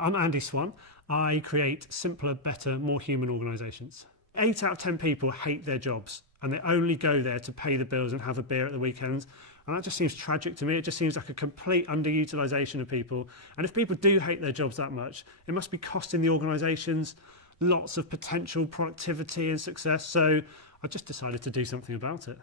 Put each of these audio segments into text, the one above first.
I'm Andy Swann. I create simpler, better, more human organisations. 8 out of 10 people hate their jobs and they only go there to pay the bills and have a beer at the weekends. And that just seems tragic to me. It just seems like a complete underutilisation of people. And if people do hate their jobs that much, it must be costing the organisations lots of potential productivity and success. So I just decided to do something about it.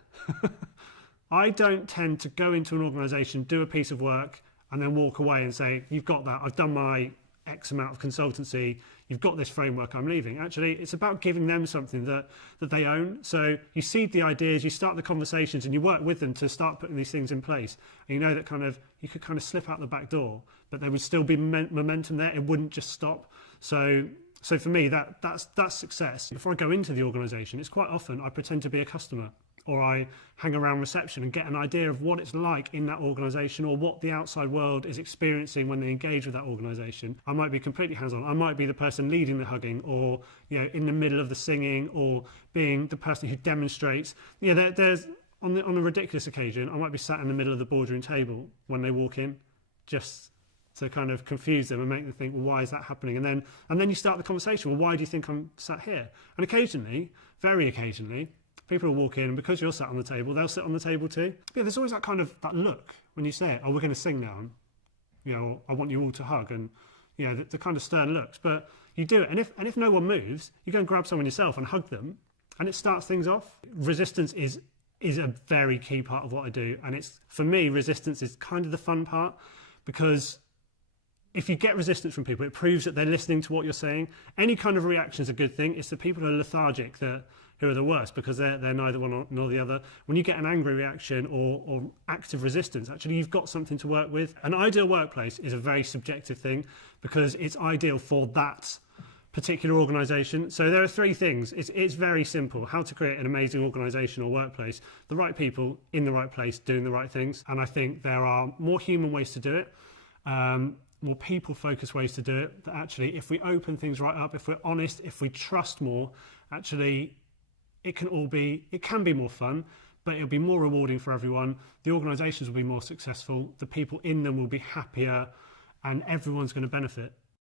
I don't tend to go into an organisation, do a piece of work, and then walk away and say, you've got that, I've done my X amount of consultancy, you've got this framework, I'm leaving. Actually, it's about giving them something that they own. So you seed the ideas, you start the conversations, and you work with them to start putting these things in place. And you know that you could kind of slip out the back door, but there would still be momentum there. It wouldn't just stop. So for me, that's success. Before I go into the organisation, it's quite often I pretend to be a customer, or I hang around reception and get an idea of what it's like in that organisation, or what the outside world is experiencing when they engage with that organisation. I might be completely hands-on. I might be the person leading the hugging, or in the middle of the singing, or being the person who demonstrates. There's on a ridiculous occasion, I might be sat in the middle of the boardroom table when they walk in, just to kind of confuse them and make them think, well, why is that happening? And then you start the conversation. Well, why do you think I'm sat here? And occasionally, very occasionally, people will walk in, and because you're sat on the table, they'll sit on the table too. Yeah, there's always that look when you say it. Oh, we're going to sing now, and I want you all to hug, and the kind of stern looks. But you do it, and if no one moves, you go and grab someone yourself and hug them, and it starts things off. Resistance is a very key part of what I do, and for me, resistance is kind of the fun part, because if you get resistance from people, it proves that they're listening to what you're saying. Any kind of reaction is a good thing. It's the people who are lethargic who are the worst, because they're neither one nor the other. When you get an angry reaction or active resistance, actually you've got something to work with. An ideal workplace is a very subjective thing, because it's ideal for that particular organisation. So there are 3 things. It's very simple. How to create an amazing organisation or workplace. The right people in the right place doing the right things. And I think there are more human ways to do it. More people-focused ways to do it, that actually, if we open things right up, if we're honest, if we trust more, actually, it can be more fun, but it'll be more rewarding for everyone. The organisations will be more successful, the people in them will be happier, and everyone's going to benefit.